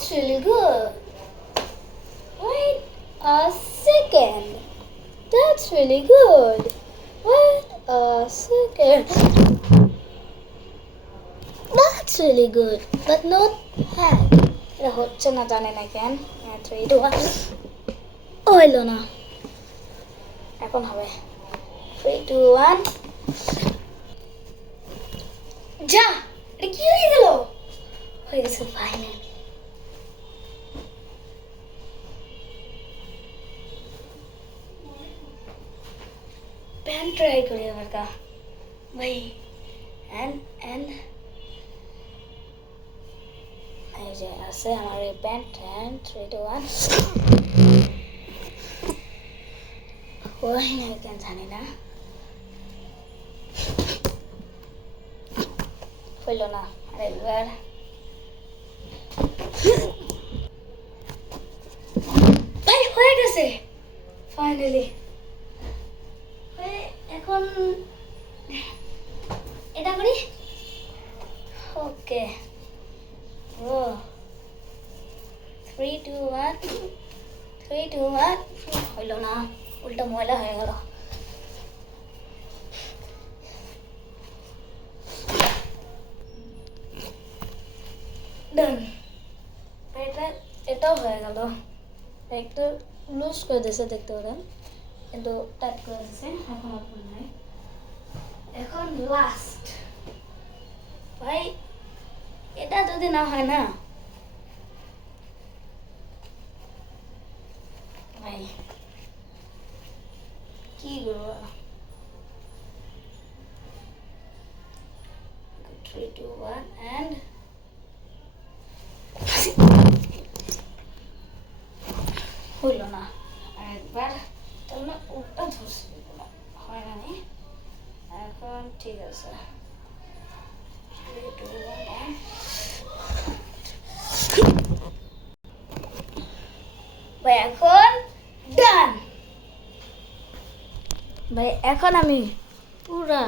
That's really good. Wait a second. That's really good. Wait a second. That's really good, but not bad. এটা হচ্ছে না জানে না কেন 3 2 1 হইলো না এখন হবে 3 2 1 যা এটা কি হয়ে গেল হয়ে গেছে ফাইনাল প্যান ট্রাই করি আবার কা ভাই এন্ড এই যে আছে আমার এই প্যান্ট এন্ড 3 2 1 ওই না কেন জানি না হইল না আরেকবার ভাই হয়ে গেছে ফাইনালি এখন এটা করি ওকে ও 3 2 1 3 2 1 হইল না উল্টা ময়লা হয়ে গেল ডান এটাও হয়ে গেল একটু লুজ করে দিয়েছে দেখতে পারেন কিন্তু টাইট করে দিয়েছে এখন আপনার নাই এখন লাস্ট ভাই এটা যদি না হয় না ভাই কি করবো 3 2 1 and হইল না আরেকবার তাহলে ওটা ধরছি হয় না এখন ঠিক আছে 3 2 1 ভাই এখন ডান ভাই এখন আমি পুরা